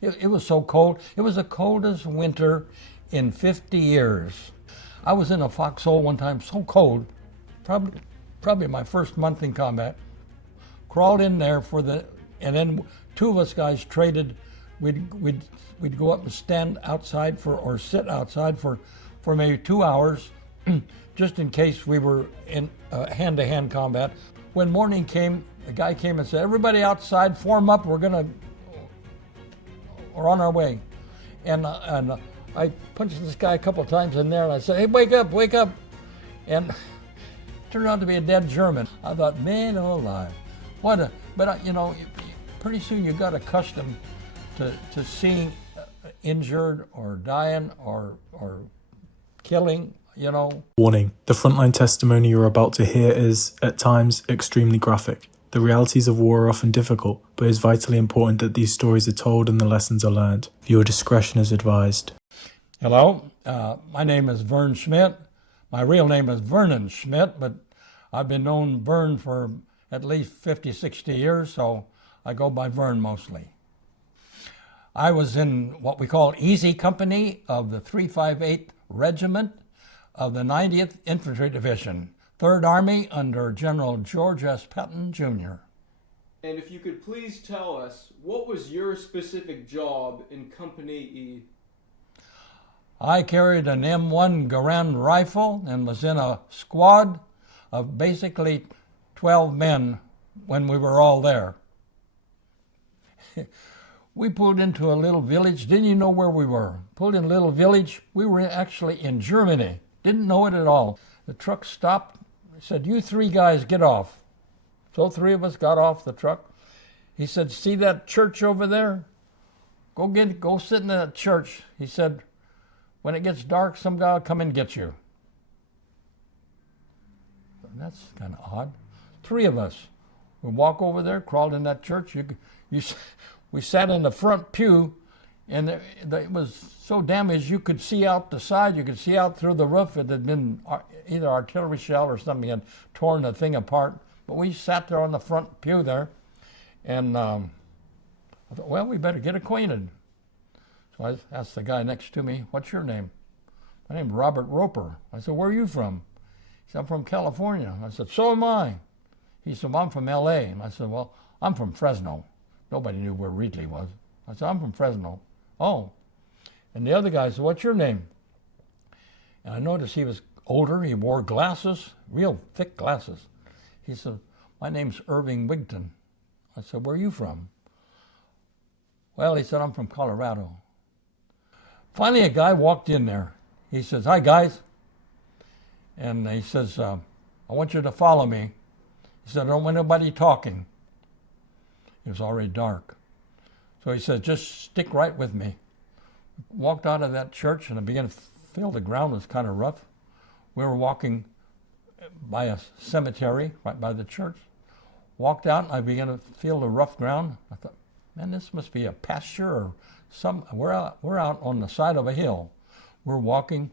It was so cold. It was the coldest winter in 50 years. I was in a foxhole one time, so cold, probably my first month in combat. Crawled in there and then two of us guys traded. We'd go up and stand outside or sit outside for maybe 2 hours, just in case we were in hand-to-hand combat. When morning came, the guy came and said, "Everybody outside, form up. We're on our way." And I punched this guy a couple of times in there, and I said, "Hey, wake up, wake up!" And it turned out to be a dead German. I thought, man, oh alive, but you know, pretty soon you got accustomed to seeing injured or dying or killing, you know. Warning, the frontline testimony you're about to hear is, at times, extremely graphic. The realities of war are often difficult, but it's vitally important that these stories are told and the lessons are learned. Viewer discretion is advised. Hello, my name is Vern Schmidt. My real name is Vernon Schmidt, but I've been known Vern for at least 50, 60 years, so I go by Vern mostly. I was in what we call Easy Company of the 358th Regiment of the 90th Infantry Division, 3rd Army under General George S. Patton, Jr. And if you could please tell us, what was your specific job in Company E? I carried an M1 Garand rifle and was in a squad of basically 12 men when we were all there. We pulled into a little village. Didn't you know where we were? Pulled in a little village. We were actually in Germany. Didn't know it at all. The truck stopped. He said, "You three guys get off." So 3 of us got off the truck. He said, "See that church over there? Go sit in that church." He said, "When it gets dark, some guy will come and get you." That's kind of odd. 3 of us. We walk over there, crawled in that church. We sat in the front pew, and it was so damaged you could see out the side. You could see out through the roof. It had been either artillery shell or something had torn the thing apart. But we sat there on the front pew there, and I thought, well, we better get acquainted. So I asked the guy next to me, "What's your name?" "My name's Robert Roper." I said, "Where are you from?" He said, "I'm from California." I said, "So am I." He said, "Well, I'm from L.A." And I said, "Well, I'm from Fresno." Nobody knew where Reedley was. I said, "I'm from Fresno." "Oh." And the other guy said, "What's your name?" And I noticed he was older. He wore glasses, real thick glasses. He said, "My name's Irving Wigton." I said, "Where are you from?" "Well," he said, "I'm from Colorado." Finally, a guy walked in there. He says, "Hi, guys." And he says, "I want you to follow me." He said, "I don't want nobody talking." It was already dark. So he said, "Just stick right with me." Walked out of that church, and I began to feel the ground was kind of rough. We were walking by a cemetery right by the church. Walked out, and I began to feel the rough ground. I thought, man, this must be a pasture or some. We're out on the side of a hill. We're walking,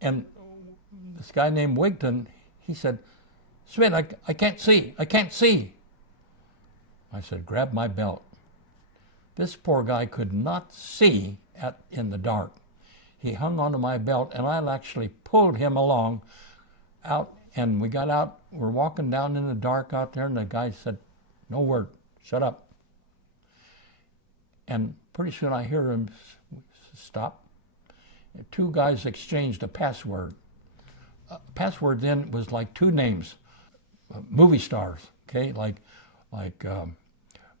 and this guy named Wigton, he said, "Smith, I can't see. I can't see." I said, "Grab my belt." This poor guy could not see in the dark. He hung onto my belt, and I actually pulled him along out, and we got out. We're walking down in the dark out there, and the guy said, "No word, shut up." And pretty soon I hear him stop. 2 guys exchanged a password. Password then was like 2 names, movie stars, okay, like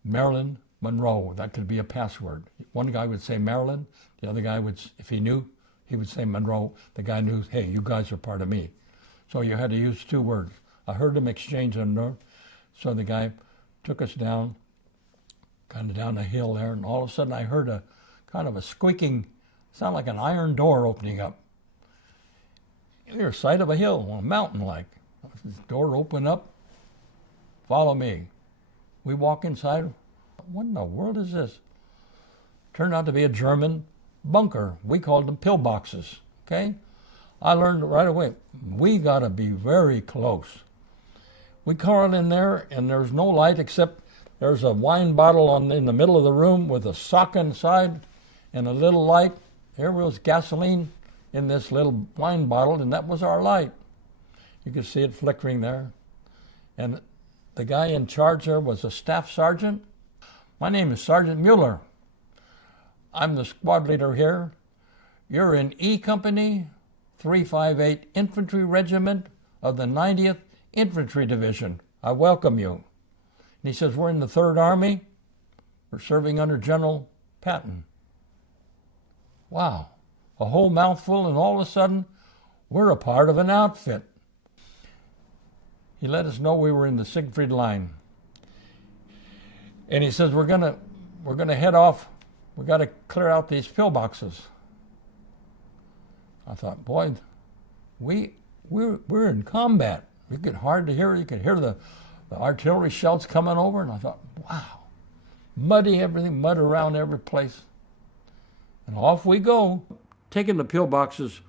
Marilyn Monroe. That could be a password. One guy would say Marilyn, the other guy would, if he knew, he would say Monroe. The guy knew, hey, you guys are part of me. So you had to use 2 words. I heard them exchange them. So the guy took us down, kind of down a hill there, and all of a sudden I heard a kind of a squeaking, sound like an iron door opening up. Near the side of a hill, a mountain like. This door opened up. "Follow me." We walk inside. What in the world is this? Turned out to be a German bunker. We called them pillboxes, okay? I learned right away, we got to be very close. We crawled in there, and there's no light except There's a wine bottle in the middle of the room with a sock inside and a little light. There was gasoline in this little wine bottle, and that was our light. You could see it flickering there. And the guy in charge there was a staff sergeant. My name is Sergeant Mueller. I'm the squad leader here. You're in E Company, 358 Infantry Regiment of the 90th Infantry Division. I welcome you. And he says, we're in the 3rd Army. We're serving under General Patton. Wow, a whole mouthful, and all of a sudden, we're a part of an outfit. He let us know we were in the Siegfried Line. And he says, we're gonna head off. We got to clear out these pillboxes. I thought, boy, we're in combat. You could hard to hear. You could hear the artillery shells coming over, and I thought, wow, muddy everything, mud around every place. And off we go. Taking the pillboxes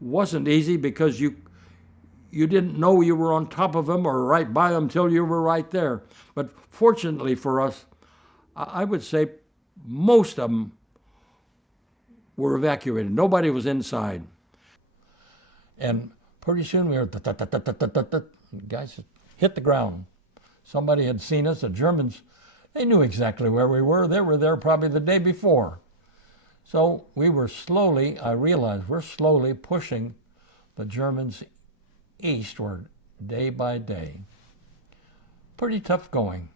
wasn't easy because you didn't know you were on top of them or right by them till you were right there. But fortunately for us, I would say most of them were evacuated. Nobody was inside. And pretty soon we heard, guys hit the ground. Somebody had seen us. The Germans, they knew exactly where we were. They were there probably the day before. So we were slowly, I realized, we're slowly pushing the Germans eastward day by day. Pretty tough going.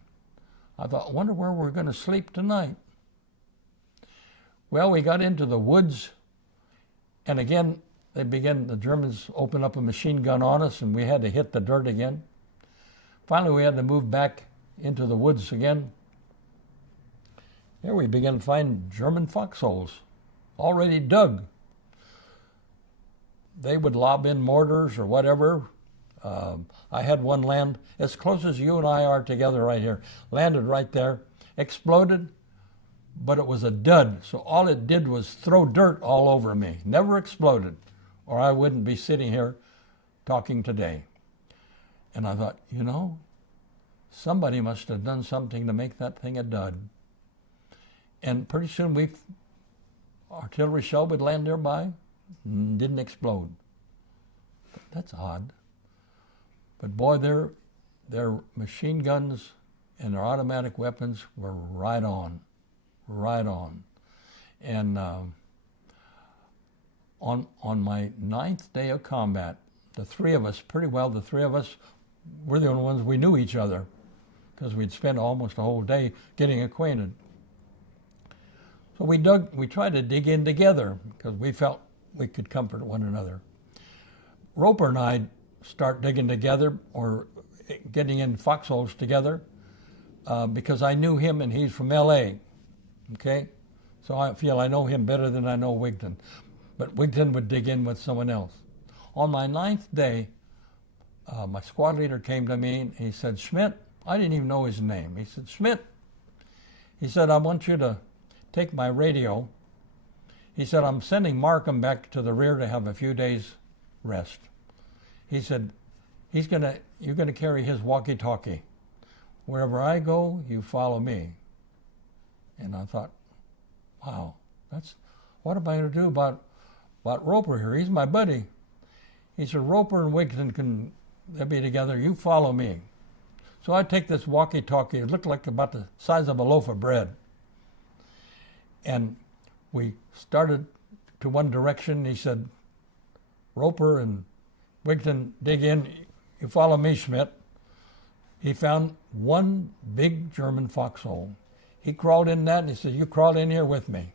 I thought, I wonder where we're going to sleep tonight. Well, we got into the woods, and again, the Germans opened up a machine gun on us, and we had to hit the dirt again. Finally, we had to move back into the woods again. There we began to find German foxholes, already dug. They would lob in mortars or whatever. I had one land as close as you and I are together right here. Landed right there, exploded, but it was a dud. So all it did was throw dirt all over me. Never exploded, or I wouldn't be sitting here talking today. And I thought, you know, somebody must have done something to make that thing a dud. And pretty soon artillery shell would land nearby, and didn't explode. That's odd. But boy, their machine guns and their automatic weapons were right on. And on my 9th day of combat, the three of us, were the only ones we knew each other, because we'd spent almost a whole day getting acquainted. So we tried to dig in together because we felt we could comfort one another. Roper and I start digging together or getting in foxholes together because I knew him and he's from L.A., okay? So I feel I know him better than I know Wigton. But Wigton would dig in with someone else. On my 9th day, my squad leader came to me and he said, Schmidt, I didn't even know his name. He said, Schmidt, he said, I want you to take my radio. He said, I'm sending Markham back to the rear to have a few days rest. He said, you're gonna carry his walkie-talkie. Wherever I go, you follow me. And I thought, wow, what am I gonna do about Roper here? He's my buddy. He said, Roper and Wigton they'll be together, you follow me. So I take this walkie-talkie, it looked like about the size of a loaf of bread. And we started to one direction. He said, Roper and Wigton, dig in. You follow me, Schmidt. He found one big German foxhole. He crawled in that and he said, you crawl in here with me.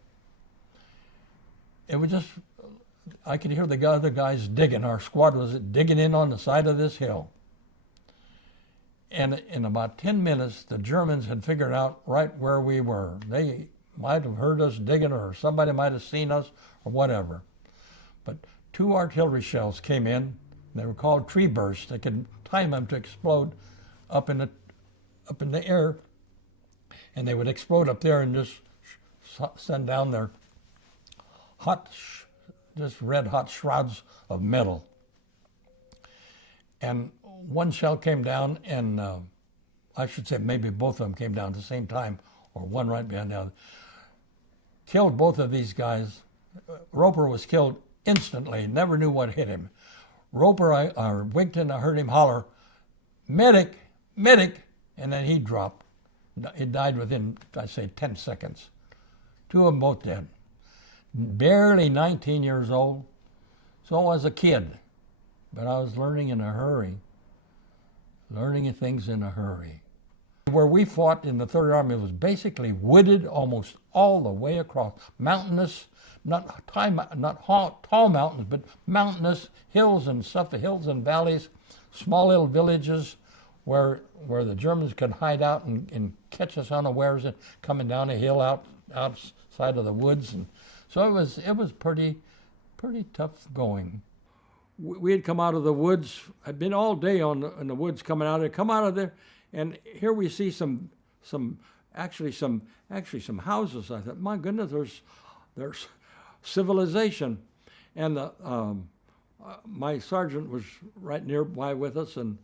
It was just, I could hear the other guys digging. Our squad was digging in on the side of this hill. And in about 10 minutes, the Germans had figured out right where we were. They might have heard us digging, or somebody might have seen us, or whatever. But 2 artillery shells came in. They were called tree bursts. They could time them to explode up in the air, and they would explode up there and just send down their just red hot shrouds of metal. And one shell came down, and I should say maybe both of them came down at the same time, or one right behind the other. Killed both of these guys. Roper was killed instantly, never knew what hit him. Wigton, I heard him holler, medic, medic, and then he dropped. He died within, I say, 10 seconds. Two of them both dead. Barely 19 years old. So I was a kid, but I was learning in a hurry. Learning things in a hurry. Where we fought in the Third Army was basically wooded almost all the way across. Mountainous, not tall mountains, but mountainous hills and stuff, hills and valleys, small little villages where the Germans could hide out and catch us unawares and coming down a hill outside of the woods. And so it was pretty tough going. We had come out of the woods. I'd been all day in the woods coming out of there. Come out of there, and here we see some houses. I thought, my goodness, there's civilization. And my sergeant was right nearby with us, and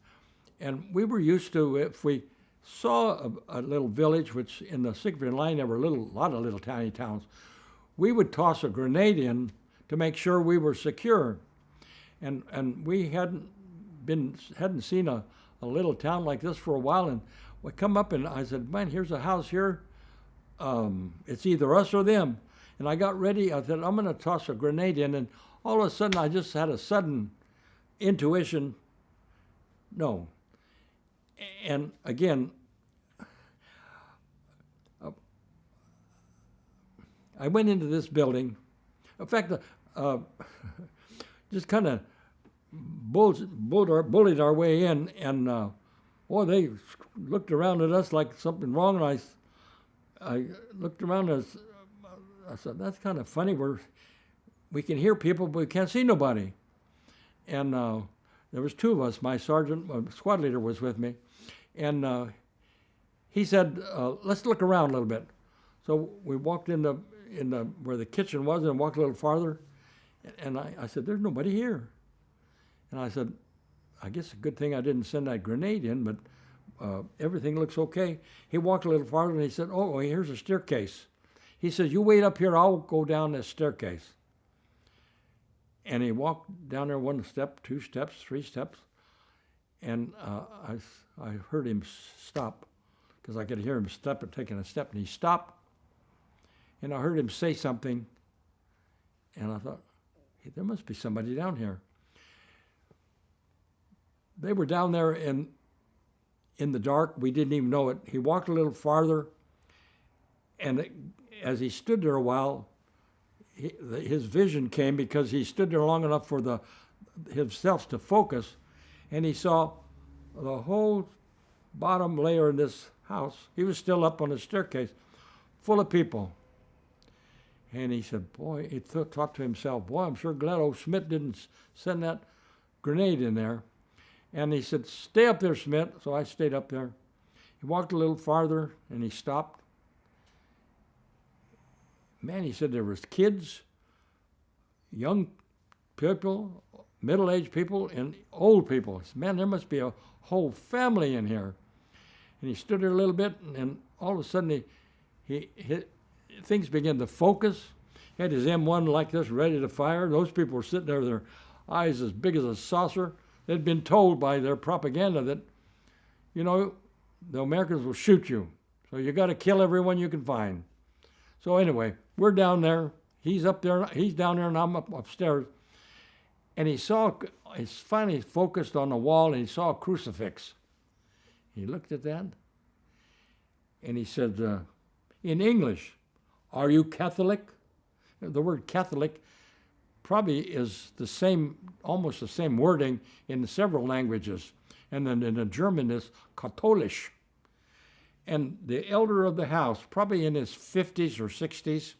we were used to, if we saw a little village, which in the Siegfried Line there were a lot of little tiny towns, we would toss a grenade in to make sure we were secure. And we hadn't seen a little town like this for a while, and we come up and I said, man, here's a house here. It's either us or them. And I got ready. I said, I'm going to toss a grenade in, and all of a sudden I just had a sudden intuition. No. And again, I went into this building. In fact, just kind of bullied our way in, and they looked around at us like something wrong, and I looked around and I said, that's kind of funny. We can hear people, but we can't see nobody. And there was two of us. My sergeant, squad leader, was with me, and he said, let's look around a little bit. So we walked in the where the kitchen was and walked a little farther. And I said, there's nobody here. And I said, I guess a good thing I didn't send that grenade in, but everything looks okay. He walked a little farther and he said, oh, here's a staircase. He says, you wait up here, I'll go down this staircase. And he walked down there 1 step, 2 steps, 3 steps. And I heard him stop, because I could hear him taking a step, and he stopped. And I heard him say something, and I thought, hey, there must be somebody down here. They were down there in the dark. We didn't even know it. He walked a little farther, and as he stood there a while, his vision came, because he stood there long enough for himself to focus, and he saw the whole bottom layer in this house. He was still up on the staircase, full of people. And he said, boy, he thought to himself, boy, I'm sure glad old Schmidt didn't send that grenade in there. And he said, stay up there, Schmidt. So I stayed up there. He walked a little farther, and he stopped. Man, he said there was kids, young people, middle-aged people, and old people. He said, man, there must be a whole family in here. And he stood there a little bit, and all of a sudden things began to focus. He had his M1 like this, ready to fire. Those people were sitting there with their eyes as big as a saucer. They'd been told by their propaganda that, the Americans will shoot you. So you got to kill everyone you can find. So anyway, we're down there. He's up there. He's down there, and I'm upstairs. And he's finally focused on the wall, and he saw a crucifix. He looked at that, and he said, in English, are you Catholic? The word Catholic probably is almost the same wording in several languages. And then in the German is katholisch. And the elder of the house, probably in his 50s or 60s,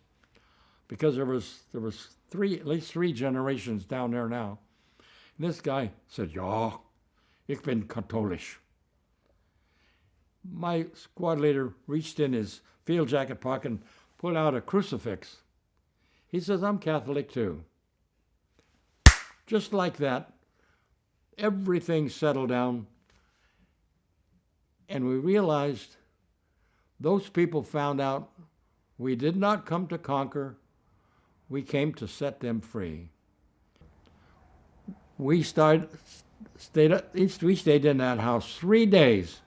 because there was at least three generations down there now. And this guy said, ja, ich bin katholisch. My squad leader reached in his field jacket pocket and pulled out a crucifix. He says, I'm Catholic too. Just like that, everything settled down. And we realized those people found out we did not come to conquer, we came to set them free. We stayed in that house 3 days.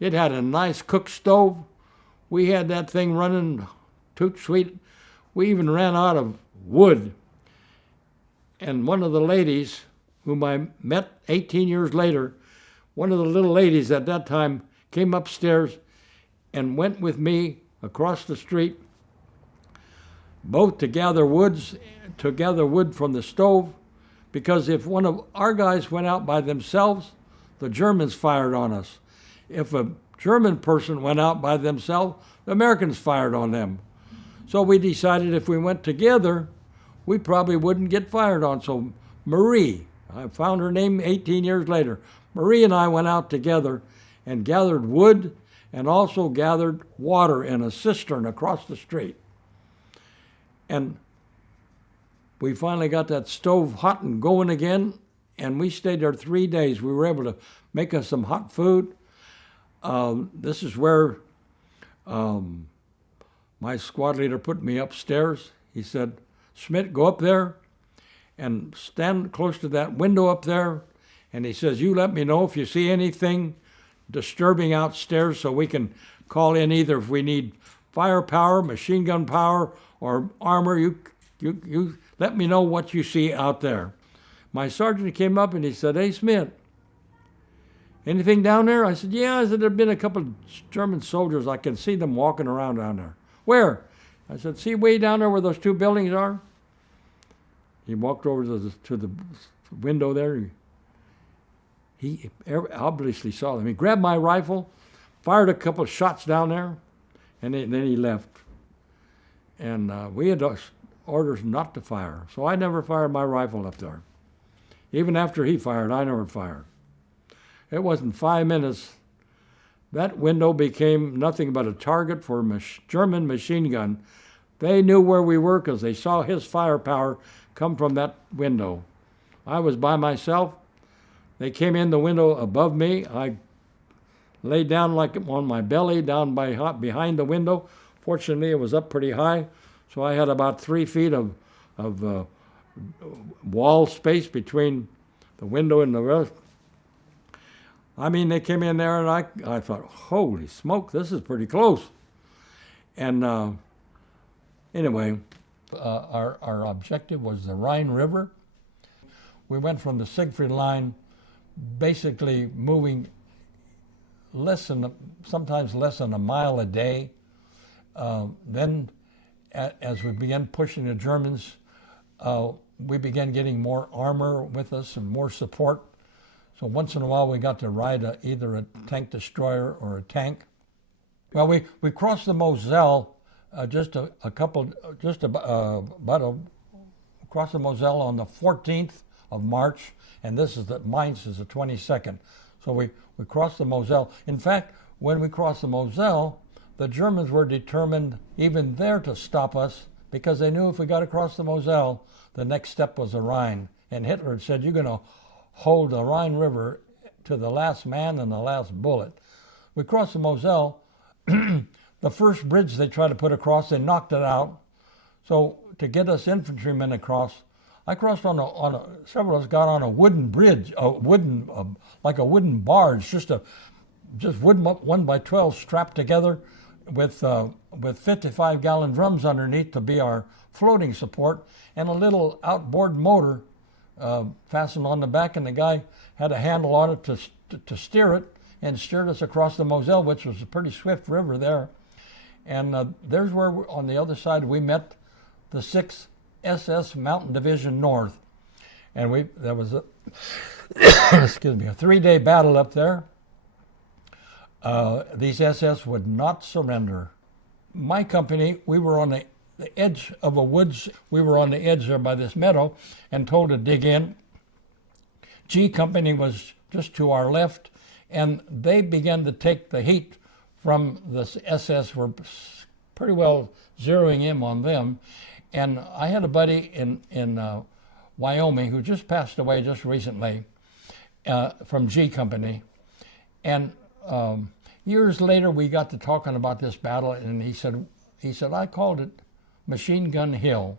It had a nice cook stove. We had that thing running toot sweet. We even ran out of wood. And one of the ladies, whom I met 18 years later, one of the little ladies at that time came upstairs and went with me across the street, both to gather wood from the stove, because if one of our guys went out by themselves, the Germans fired on us. If a German person went out by themselves, the Americans fired on them. So we decided if we went together, we probably wouldn't get fired on. So Marie, I found her name 18 years later, Marie and I went out together and gathered wood and also gathered water in a cistern across the street. And we finally got that stove hot and going again, and we stayed there 3 days. We were able to make us some hot food. This is where my squad leader put me upstairs. He said, Schmidt, go up there and stand close to that window up there. And he says, you let me know if you see anything disturbing outstairs so we can call in either if we need firepower, machine gun power, or armor. You let me know what you see out there. My sergeant came up and he said, hey, Schmidt, anything down there? I said, yeah. I said, there have been a couple of German soldiers. I can see them walking around down there. Where? I said, see way down there where those two buildings are? He walked over to the window there. He obviously saw them. He grabbed my rifle, fired a couple of shots down there, and then he left. And we had orders not to fire. So I never fired my rifle up there. Even after he fired, I never fired. It wasn't 5 minutes. That window became nothing but a target for a German machine gun. They knew where we were because they saw his firepower come from that window. I was by myself. They came in the window above me. I lay down like on my belly down behind the window. Fortunately, it was up pretty high, so I had about 3 feet of wall space between the window and the rest. I mean, they came in there, and I thought, holy smoke, this is pretty close. And anyway, our objective was the Rhine River. We went from the Siegfried Line, basically moving sometimes less than a mile a day. Then, as we began pushing the Germans, we began getting more armor with us and more support. So once in a while, we got to ride either a tank destroyer or a tank. Well, we crossed the Moselle across the Moselle on the 14th of March, and Mainz is the 22nd. So we crossed the Moselle. In fact, when we crossed the Moselle, the Germans were determined even there to stop us because they knew if we got across the Moselle, the next step was the Rhine. And Hitler had said, you're going to hold the Rhine River to the last man and the last bullet. We crossed the Moselle. The first bridge they tried to put across, they knocked it out. So to get us infantrymen across, I crossed several of us got on a wooden bridge, like a wooden barge, just wooden 1x12 strapped together with 55-gallon drums underneath to be our floating support, and a little outboard motor fastened on the back, and the guy had a handle on it to steer it, and steered us across the Moselle, which was a pretty swift river there. And there's where, on the other side, we met the 6th SS Mountain Division North. And there was a, excuse me, a 3-day battle up there. These SS would not surrender. My company, we were on the edge of a woods. We were on the edge there by this meadow and told to dig in. G Company was just to our left, and they began to take the heat from the SS. Were pretty well zeroing in on them. And I had a buddy in Wyoming who just passed away just recently from G Company. And Years later, we got to talking about this battle, and he said, I called it Machine Gun Hill.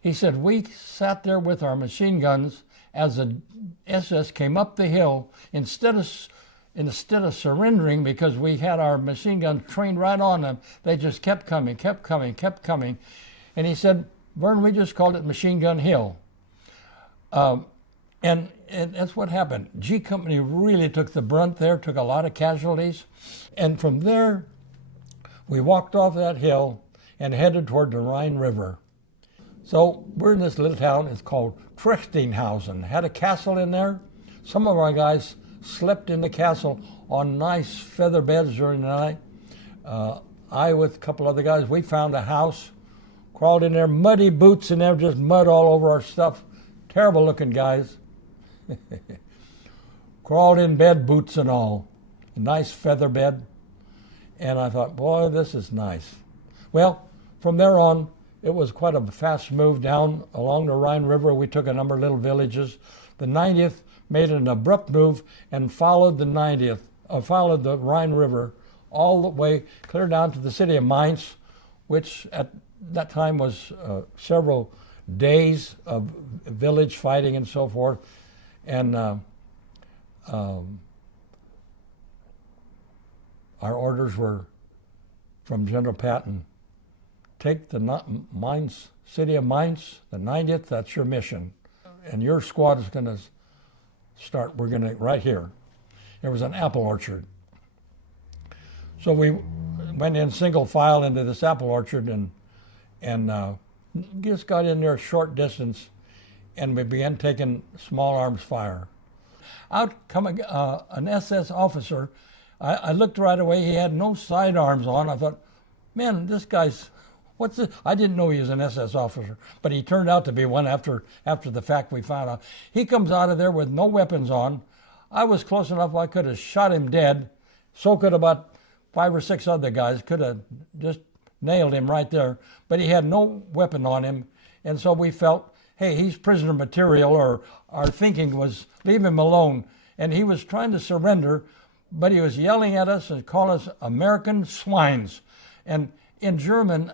He said, we sat there with our machine guns as the SS came up the hill, instead of surrendering, because we had our machine guns trained right on them, they just kept coming. And he said, Vern, we just called it Machine Gun Hill. And that's what happened. G Company really took the brunt there, took a lot of casualties. And from there, we walked off that hill and headed toward the Rhine River. So we're in this little town, it's called Trechtinghausen. Had a castle in there. Some of our guys slept in the castle on nice feather beds during the night. I, with a couple other guys, we found a house, crawled in there, muddy boots in there, just mud all over our stuff. Terrible looking guys. Crawled in bed, boots and all. A nice feather bed. And I thought, boy, this is nice. Well, from there on, it was quite a fast move down along the Rhine River. We took a number of little villages. The 90th made an abrupt move and followed the Rhine River all the way clear down to the city of Mainz, which at that time was several days of village fighting and so forth. And our orders were from General Patton. Take the Mainz, city of Mainz, the 90th, that's your mission. And your squad is going to start, we're going to, right here. There was an apple orchard. So we went in single file into this apple orchard and just got in there a short distance, and we began taking small arms fire. Out come an SS officer. I looked right away, he had no sidearms on. I thought, man, this guy's, what's this? I didn't know he was an SS officer, but he turned out to be one after the fact we found out. He comes out of there with no weapons on. I was close enough I could have shot him dead. So could about 5 or 6 other guys. Could have just nailed him right there. But he had no weapon on him. And so we felt, hey, he's prisoner material, or our thinking was leave him alone. And he was trying to surrender, but he was yelling at us and calling us American swines. And in German,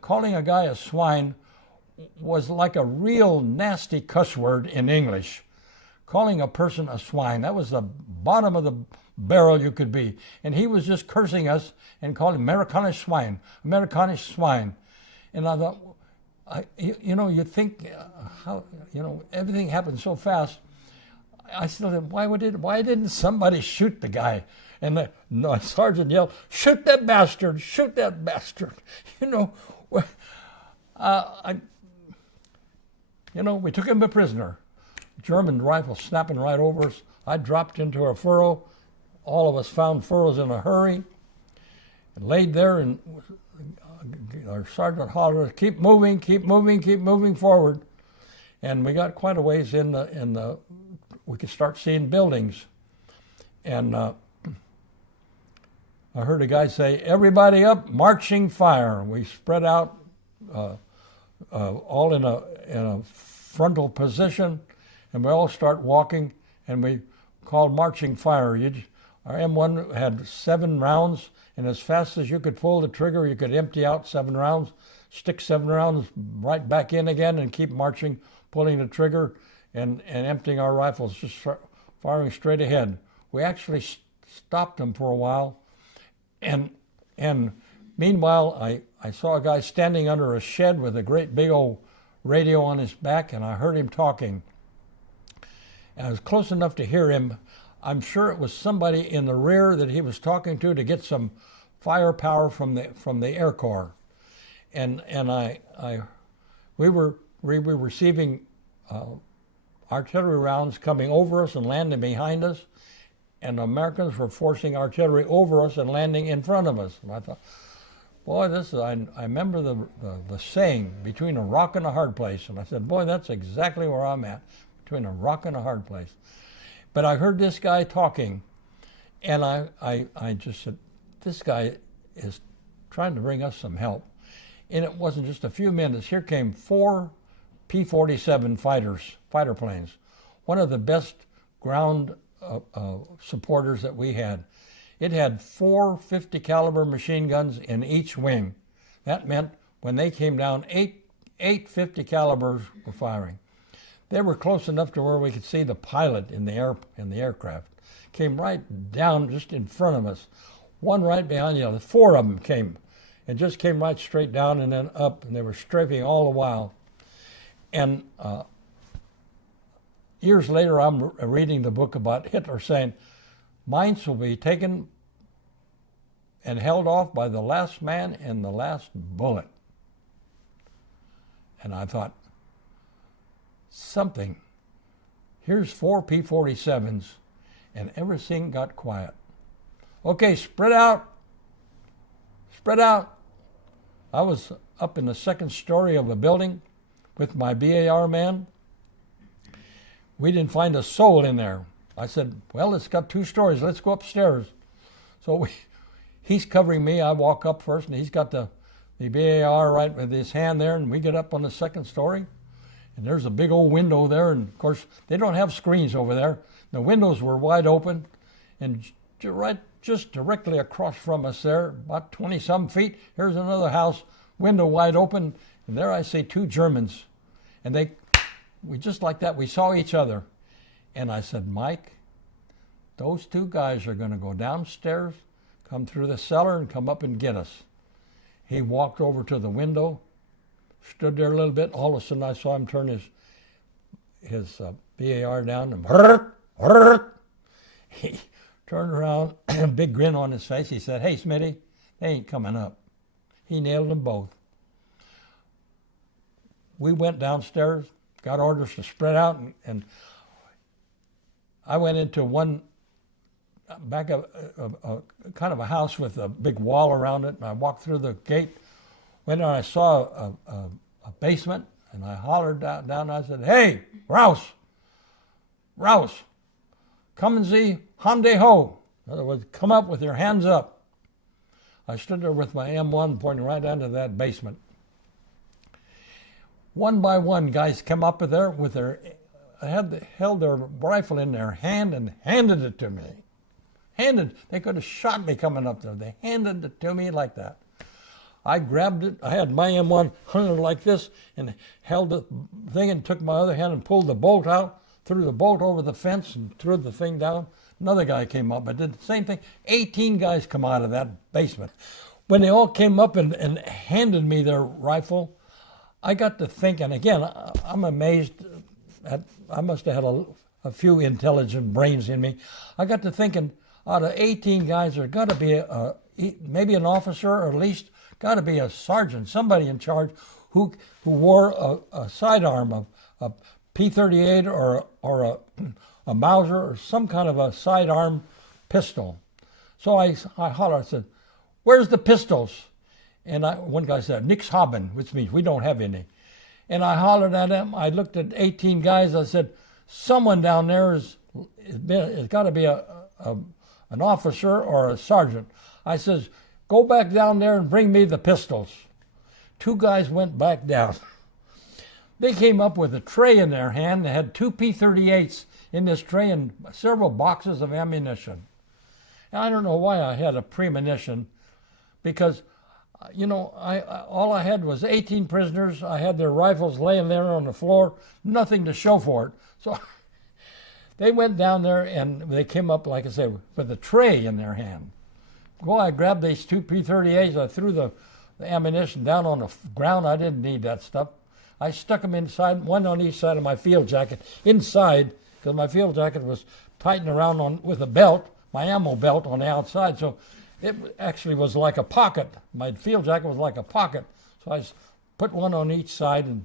calling a guy a swine was like a real nasty cuss word in English. Calling a person a swine, that was the bottom of the barrel you could be. And he was just cursing us and calling Amerikanische swine, Amerikanische swine. And I thought, you think how, everything happened so fast. I still said, why didn't somebody shoot the guy? And the sergeant yelled, shoot that bastard, shoot that bastard. We took him a prisoner. German rifle snapping right over us. I dropped into a furrow. All of us found furrows in a hurry and laid there, and our sergeant hollered, keep moving forward. And we got quite a ways we could start seeing buildings. And I heard a guy say, everybody up, marching fire. We spread out all in a frontal position, and we all start walking, and we called marching fire. Our M1 had 7 rounds, and as fast as you could pull the trigger, you could empty out 7 rounds, stick 7 rounds right back in again, and keep marching, pulling the trigger, and emptying our rifles, just firing straight ahead. We actually stopped them for a while, and meanwhile, I saw a guy standing under a shed with a great big old radio on his back, and I heard him talking. And I was close enough to hear him. I'm sure it was somebody in the rear that he was talking to get some firepower from the Air Corps. And we were receiving artillery rounds coming over us and landing behind us, and the Americans were forcing artillery over us and landing in front of us. And I thought, boy, I remember the saying, between a rock and a hard place. And I said, boy, that's exactly where I'm at, between a rock and a hard place. But I heard this guy talking, and I just said, this guy is trying to bring us some help. And it wasn't just a few minutes. Here came 4 P-47 fighter planes, one of the best ground supporters that we had. It had 4 50 caliber machine guns in each wing. That meant when they came down, eight 50 calibers were firing. They were close enough to where we could see the pilot in the aircraft. Came right down just in front of us. One right behind the other. 4 of them came and just came right straight down and then up, and they were strafing all the while. And years later, I'm reading the book about Hitler saying, Mainz will be taken and held off by the last man and the last bullet. And I thought, something. Here's 4 P-47s, and everything got quiet. Okay, spread out. Spread out. I was up in the 2nd story of a building with my BAR man. We didn't find a soul in there. I said, well, it's got 2 stories. Let's go upstairs. So he's covering me. I walk up first, and he's got the BAR right with his hand there, and we get up on the 2nd story. And there's a big old window there, and of course, they don't have screens over there. The windows were wide open, and just directly across from us there, about 20-some feet, here's another house, window wide open, and there I see 2 Germans. And we just like that, we saw each other. And I said, Mike, those 2 guys are going to go downstairs, come through the cellar, and come up and get us. He walked over to the window, stood there a little bit. All of a sudden, I saw him turn his BAR down, and he turned around, a big grin on his face. He said, hey, Smitty, they ain't coming up. He nailed them both. We went downstairs, got orders to spread out, and I went into one back of a kind of a house with a big wall around it, and I walked through the gate. Went and I saw a basement, and I hollered down, and I said, hey, Rouse, come and see Hande Ho. In other words, come up with your hands up. I stood there with my M1 pointing right into that basement. One by one, guys came up there with held their rifle in their hand and handed it to me. They could have shot me coming up there. They handed it to me like that. I grabbed it. I had my M1 hung like this and held the thing and took my other hand and pulled the bolt out, threw the bolt over the fence and threw the thing down. Another guy came up. I did the same thing. 18 guys come out of that basement. When they all came up and handed me their rifle, I got to thinking, again, I'm amazed I must have had a few intelligent brains in me. I got to thinking, out of 18 guys, there's got to be maybe an officer, or at least got to be a sergeant, somebody in charge who wore a sidearm, a P-38 or a Mauser or some kind of a sidearm pistol. So I hollered, I said, where's the pistols? And one guy said, nix haben, which means we don't have any. And I hollered at him. I looked at 18 guys. I said, someone down there it's got to be an officer or a sergeant. I says, go back down there and bring me the pistols. 2 guys went back down. They came up with a tray in their hand. They had 2 P-38s in this tray and several boxes of ammunition. And I don't know why I had a premonition, because all I had was 18 prisoners. I had their rifles laying there on the floor, nothing to show for it. So they went down there and they came up, like I said, with a tray in their hand. Well, I grabbed these 2 P-38s. I threw the ammunition down on the ground. I didn't need that stuff. I stuck them inside, one on each side of my field jacket, inside, because my field jacket was tightened around with a belt, my ammo belt on the outside. So it actually was like a pocket. My field jacket was like a pocket. So I put one on each side and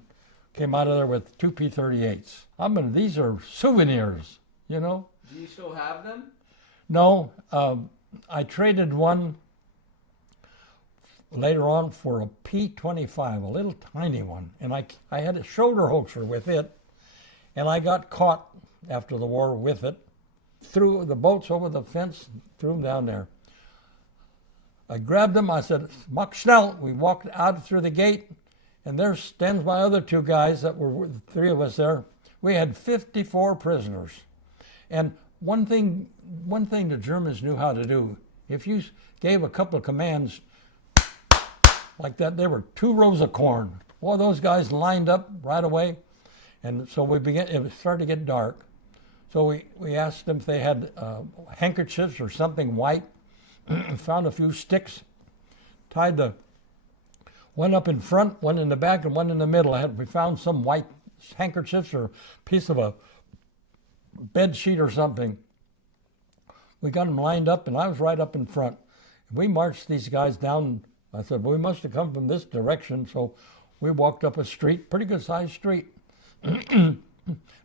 came out of there with 2 P-38s. These are souvenirs, Do you still have them? No. I traded one later on for a P-25, a little tiny one. And I had a shoulder holster with it. And I got caught after the war with it. Threw the bolts over the fence, threw them down there. I grabbed them. I said, mach schnell. We walked out through the gate, and there stands my other 2 guys that were 3 of us there. We had 54 prisoners. And one thing the Germans knew how to do If you gave a couple of commands like that, there were 2 rows of corn. Well, those guys lined up right away. And so it started to get dark. So we asked them if they had handkerchiefs or something white. Found a few sticks, one up in front, one in the back, and one in the middle. We found some white handkerchiefs or a piece of a bed sheet or something. We got them lined up, and I was right up in front. We marched these guys down. I said, well, we must have come from this direction. So we walked up a street, pretty good sized street.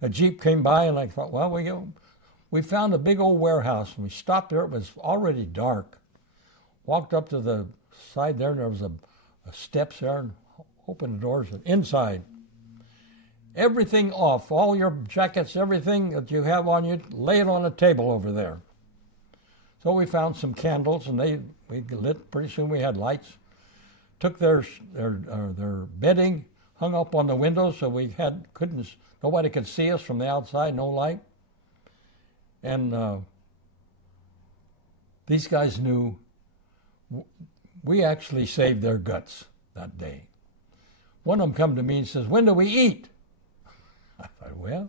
A Jeep came by, and I thought, well, we found a big old warehouse, and we stopped there. It was already dark. Walked up to the side there, and there was a steps there, and opened the doors. And inside, everything off, all your jackets, everything that you have on you, lay it on a table over there. So we found some candles, and we lit. Pretty soon we had lights. Took their bedding, hung up on the windows, so nobody could see us from the outside, no light. And these guys knew we actually saved their guts that day. One of them come to me and says, when do we eat? I thought, well,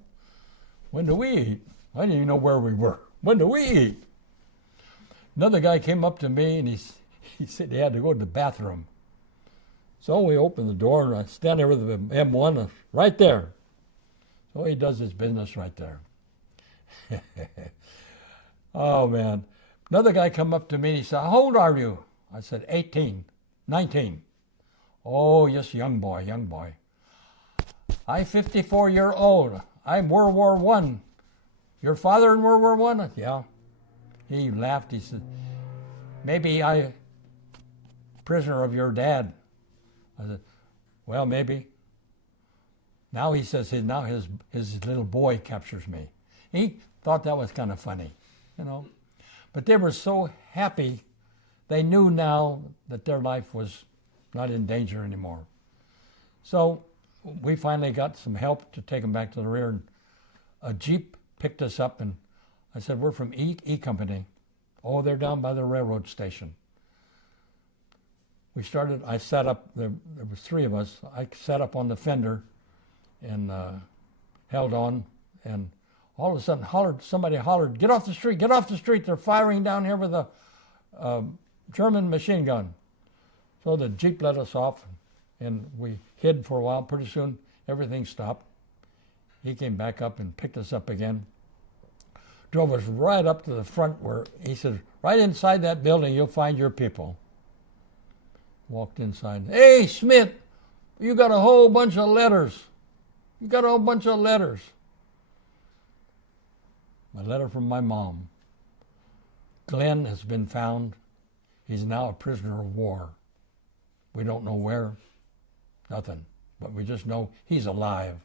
when do we eat? I didn't even know where we were. When do we eat? Another guy came up to me, and he said he had to go to the bathroom. So we opened the door, and I stand there with the M1 right there. So he does his business right there. Oh, man. Another guy come up to me, and he said, how old are you? I said, 18, 19. Oh, yes, young boy. I'm 54-year-old. I'm World War I. Your father in World War I? Yeah. He laughed. He said, maybe I prisoner of your dad. I said, well, maybe. Now he says now his little boy captures me. He thought that was kind of funny, But they were so happy. They knew now that their life was not in danger anymore. So we finally got some help to take them back to the rear. And a Jeep picked us up, and I said, we're from E Company. Oh, they're down by the railroad station. I sat up, there was 3 of us. I sat up on the fender and held on, and all of a sudden somebody hollered, get off the street, they're firing down here with a German machine gun. So the Jeep let us off, and we hid for a while. Pretty soon, everything stopped. He came back up and picked us up again. Drove us right up to the front where he said, right inside that building, you'll find your people. Walked inside. Hey, Schmidt, you got a whole bunch of letters. A letter from my mom. Glenn has been found. He's now a prisoner of war. We don't know where, nothing, but we just know he's alive.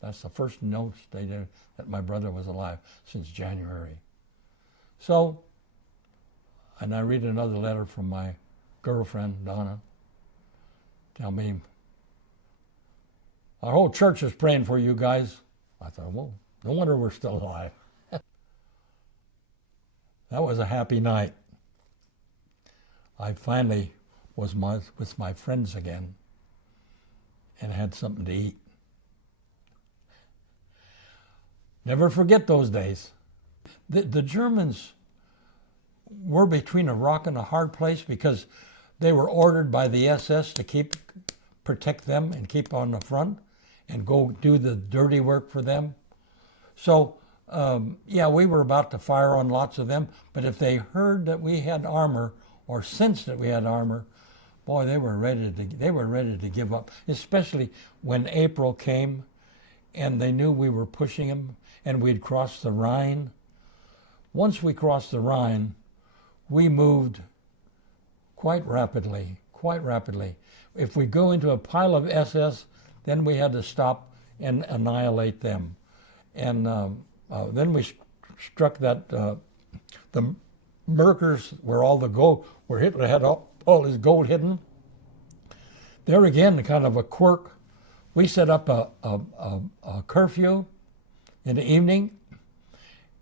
That's the first note stated that my brother was alive since January. So, and I read another letter from my girlfriend, Donna. Tell me, our whole church is praying for you guys. I thought, well, no wonder we're still alive. That was a happy night. I finally was with my friends again and had something to eat. Never forget those days. The Germans were between a rock and a hard place because they were ordered by the SS to protect them and keep on the front and go do the dirty work for them. So, we were about to fire on lots of them, but if they heard that we had armor or sensed that we had armor, boy, they were ready to give up, especially when April came and they knew we were pushing them and we'd crossed the Rhine. Once we crossed the Rhine, we moved quite rapidly. If we go into a pile of SS, then we had to stop and annihilate them. And then we struck the Merkers, where all the gold, where Hitler had all his gold hidden. There again, kind of a quirk. We set up a curfew in the evening,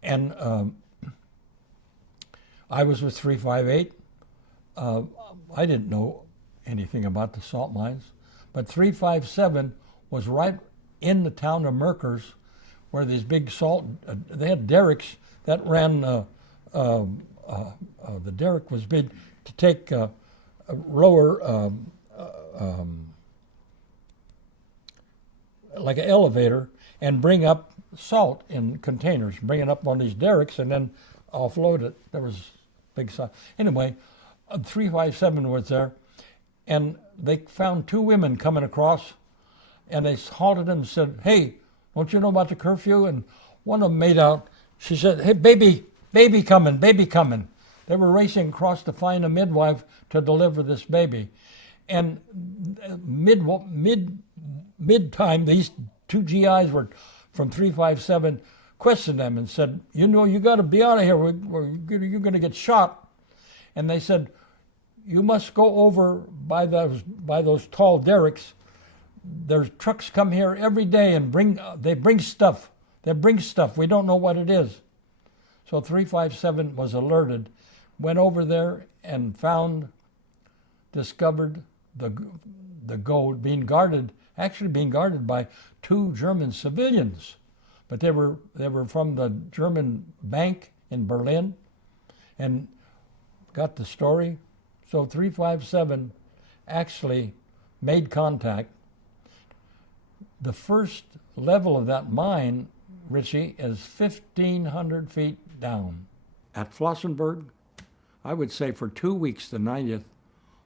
and I was with 358. I didn't know anything about the salt mines, but 357 was right in the town of Merkers, where these big salt, they had derricks that ran, the derrick was big to take a lower, like an elevator, and bring up salt in containers, bring it up on these derricks and then offload it. There was big salt. Anyway, 357 was there, and they found two women coming across, and they halted them and said, "Hey, don't you know about the curfew?" And one of them made out, she said, "Hey, baby coming, baby coming." They were racing across to find a midwife to deliver this baby. And mid-time, these two GIs were from 357 questioned them and said, "You know, you got to be out of here. You're going to get shot." And they said, "You must go over by those tall derricks. There's trucks come here every day and they bring stuff. They bring stuff. We don't know what it is." So 357 was alerted, went over there and discovered the gold being guarded by two German civilians, but they were from the German bank in Berlin, and got the story. So 357 actually made contact. The first level of that mine, Richie, is 1,500 feet down. At Flossenbürg, I would say for 2 weeks, the 90th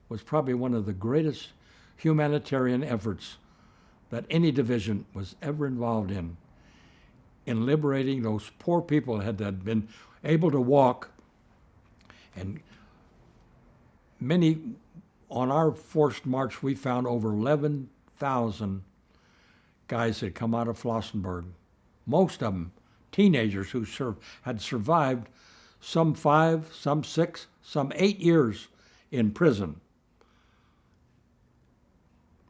was probably one of the greatest humanitarian efforts that any division was ever involved in liberating those poor people that had been able to walk. And many, on our forced march, we found over 11,000 guys that had come out of Flossenbürg. Most of them teenagers who had survived some 5, some 6, some 8 years in prison,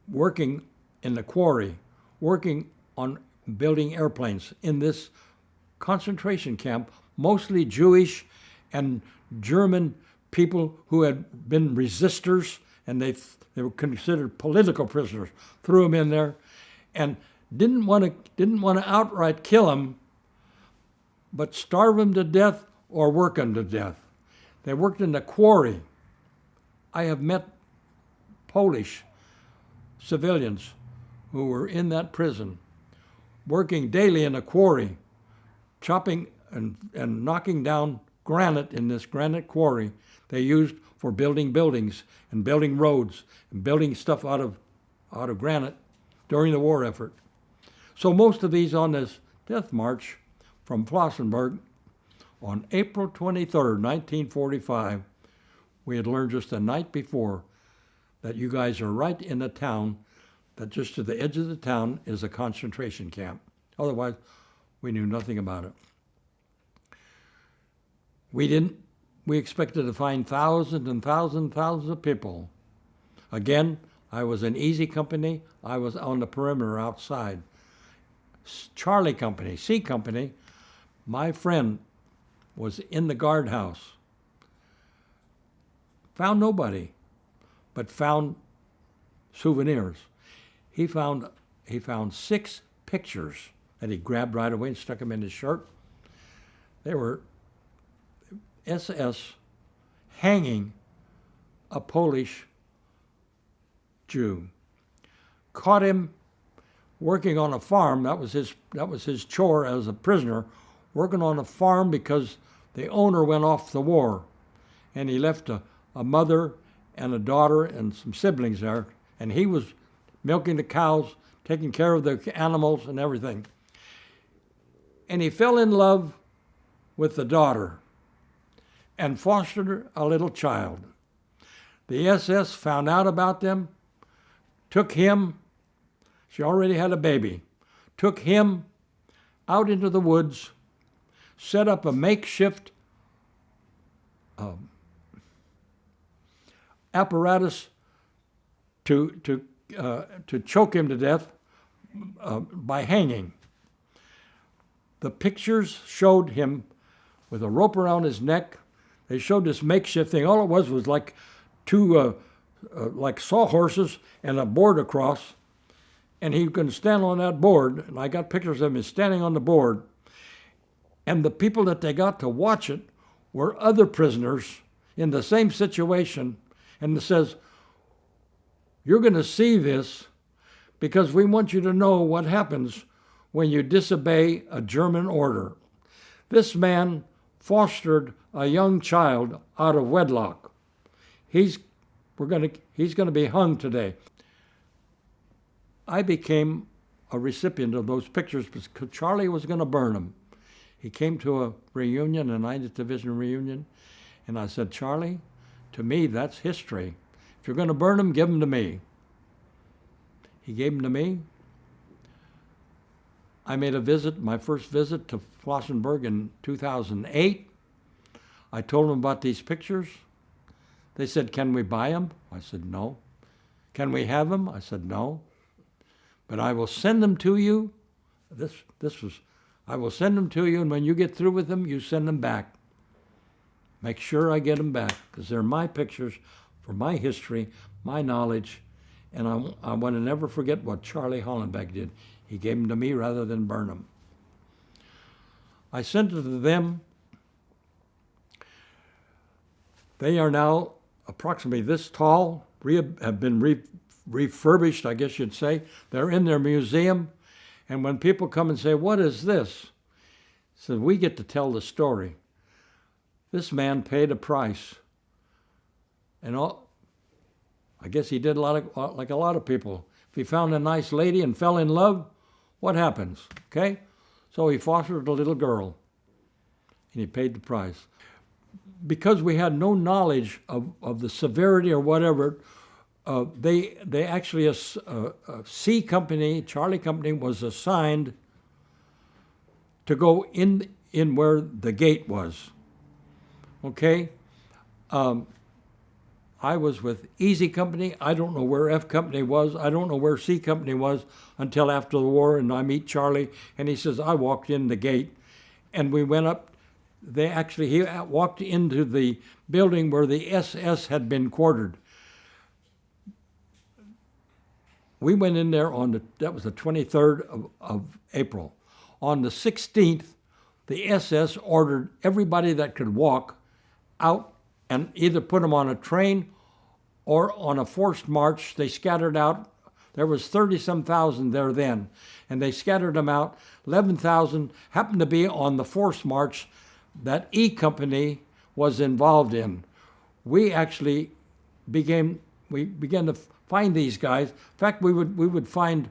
working in the quarry, working on building airplanes in this concentration camp, mostly Jewish and German people who had been resistors, and they were considered political prisoners. Threw them in there, and didn't want to outright kill them, but starve them to death or work them to death. They worked in the quarry. I have met Polish civilians who were in that prison, working daily in a quarry, chopping and knocking down granite in this granite quarry they used for building buildings and building roads and building stuff out of granite during the war effort. So most of these on this death march from Flossenbürg on April 23rd, 1945, we had learned just the night before that you guys are right in the town, that just to the edge of the town is a concentration camp. Otherwise, we knew nothing about it. We expected to find thousands and thousands of people. Again, I was in Easy Company. I was on the perimeter outside. Charlie Company, C Company, my friend was in the guardhouse. Found nobody, but found souvenirs. He found 6 pictures that he grabbed right away and stuck them in his shirt. They were SS hanging a Polish Jew. Caught him working on a farm. That was his chore as a prisoner, working on a farm because the owner went off the war, and he left a mother and a daughter and some siblings there, and he was milking the cows, taking care of the animals and everything. And he fell in love with the daughter and fostered a little child. The SS found out about them, took him, she already had a baby, took him out into the woods, set up a makeshift apparatus to choke him to death by hanging. The pictures showed him with a rope around his neck. They showed this makeshift thing. All it was like two like sawhorses and a board across, and he could stand on that board, and I got pictures of him standing on the board, and the people that they got to watch it were other prisoners in the same situation, and it says, you're going to see this because we want you to know what happens when you disobey a German order. This man fostered a young child out of wedlock. He's going to be hung today. I became a recipient of those pictures because Charlie was going to burn them. He came to a reunion, a 9th Division reunion, and I said, Charlie, to me, that's history. If you're going to burn them, give them to me. He gave them to me. I made a visit, my first visit to Flossenbürg in 2008. I told them about these pictures. They said, can we buy them? I said, no. Can we have them? I said, no. But I will send them to you. I will send them to you, and when you get through with them, you send them back. Make sure I get them back, because they're my pictures for my history, my knowledge, and I want to never forget what Charlie Hollenbeck did. He gave them to me rather than burn them. I sent it to them. They are now approximately this tall, have been refurbished, I guess you'd say. They're in their museum, and when people come and say, what is this? So we get to tell the story. This man paid a price, and I guess he did like a lot of people. If he found a nice lady and fell in love, what happens? Okay? So he fostered a little girl, and he paid the price. Because we had no knowledge of the severity or whatever, they actually, a C company, Charlie company, was assigned to go in where the gate was. Okay? I was with Easy Company. I don't know where F Company was. I don't know where C Company was until after the war, and I meet Charlie, and he says, I walked in the gate, and we went up. He walked into the building where the SS had been quartered. We went in there that was the 23rd of April. On the 16th, the SS ordered everybody that could walk out and either put them on a train or on a forced march. They scattered out. There was 30-some thousand there then, and they scattered them out. 11,000 happened to be on the forced march that E Company was involved in. We actually began to find these guys. In fact, we would find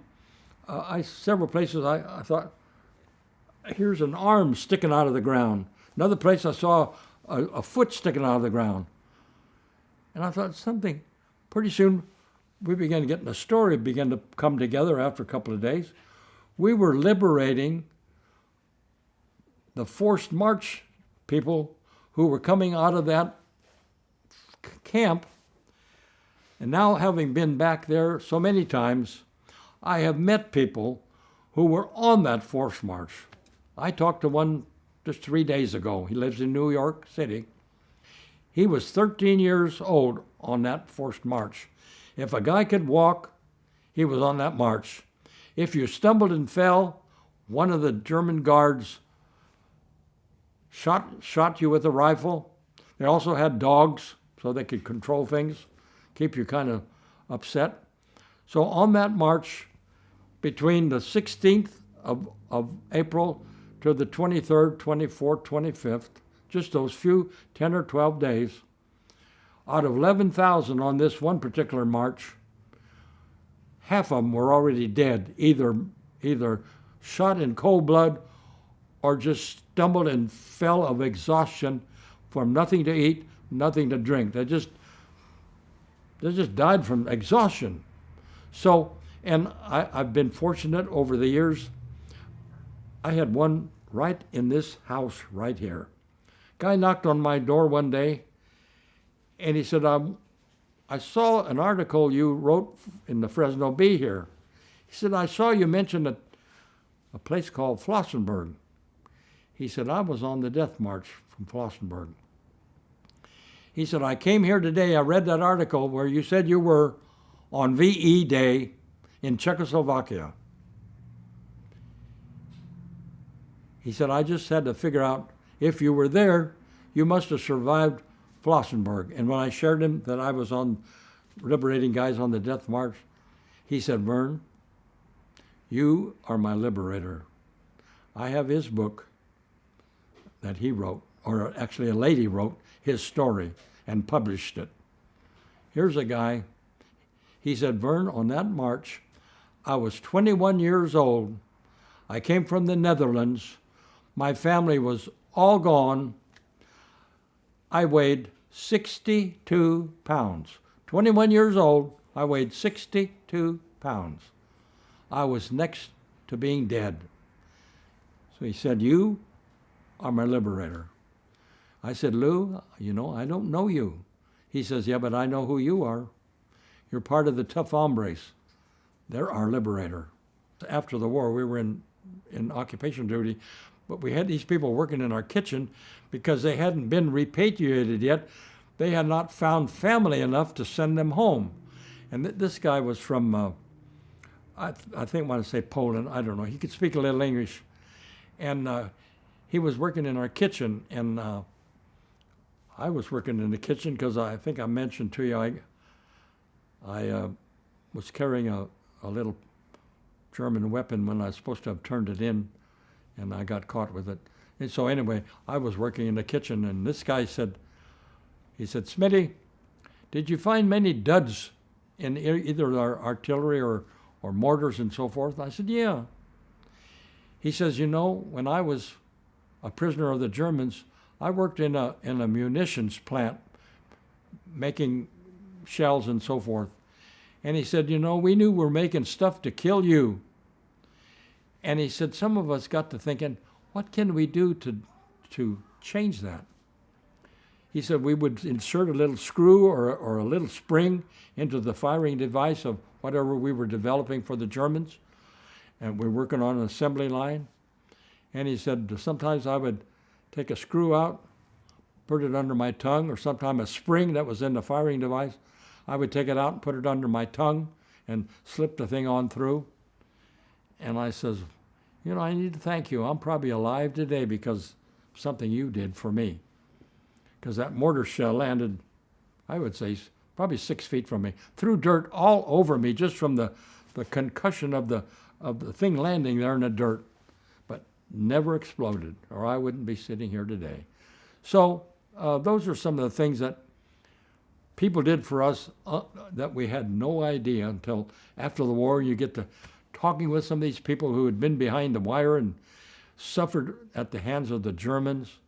several places. I thought, here's an arm sticking out of the ground. Another place I saw a foot sticking out of the ground. And I thought something. Pretty soon we began getting a story began to come together after a couple of days. We were liberating the forced march people who were coming out of that camp. And now, having been back there so many times, I have met people who were on that forced march. I talked to one just 3 days ago. He lives in New York City. He was 13 years old on that forced march. If a guy could walk, he was on that march. If you stumbled and fell, one of the German guards shot you with a rifle. They also had dogs so they could control things, keep you kind of upset. So on that march, between the 16th of April to the 23rd, 24th, 25th, just those few 10 or 12 days, out of 11,000 on this one particular march, half of them were already dead, either shot in cold blood or just stumbled and fell of exhaustion from nothing to eat, nothing to drink. They just died from exhaustion. So, and I've been fortunate over the years. I had one right in this house right here. Guy knocked on my door one day, and he said, I saw an article you wrote in the Fresno Bee here. He said, I saw you mention a place called Flossenbürg. He said, I was on the death march from Flossenbürg. He said, I came here today, I read that article where you said you were on VE Day in Czechoslovakia. He said, I just had to figure out if you were there, you must have survived Flossenbürg. And when I shared him that I was on liberating guys on the death march, he said, Vern, you are my liberator. I have his book that he wrote, or actually a lady wrote, his story and published it. Here's a guy, he said, Vern, on that march, I was 21 years old. I came from the Netherlands. My family was all gone. I weighed 62 pounds. 21 years old, I weighed 62 pounds. I was next to being dead. So he said, you are my liberator. I said, Lou, you know, I don't know you. He says, yeah, but I know who you are. You're part of the tough hombres. They're our liberator. After the war, we were in occupation duty, but we had these people working in our kitchen because they hadn't been repatriated yet. They had not found family enough to send them home. And this guy was from, I think I want to say Poland, I don't know. He could speak a little English. And he was working in our kitchen, and I was working in the kitchen because I think I mentioned to you, I was carrying a little German weapon when I was supposed to have turned it in, and I got caught with it. And so anyway, I was working in the kitchen, and this guy said, he said, Smitty, did you find many duds in either our artillery or mortars and so forth? I said, yeah. He says, you know, when I was a prisoner of the Germans, I worked in a munitions plant making shells and so forth. And he said, you know, we knew we were making stuff to kill you. And he said, some of us got to thinking, what can we do to change that? He said we would insert a little screw or a little spring into the firing device of whatever we were developing for the Germans. And we're working on an assembly line. And he said, sometimes I would take a screw out, put it under my tongue, or sometimes a spring that was in the firing device. I would take it out and put it under my tongue and slip the thing on through. And I says, you know, I need to thank you. I'm probably alive today because of something you did for me. Because that mortar shell landed, I would say, probably 6 feet from me, threw dirt all over me just from the concussion of the thing landing there in the dirt, but never exploded, or I wouldn't be sitting here today. So those are some of the things that people did for us that we had no idea until after the war. You get to talking with some of these people who had been behind the wire and suffered at the hands of the Germans.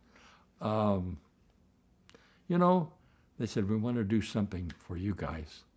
You know, they said, we want to do something for you guys.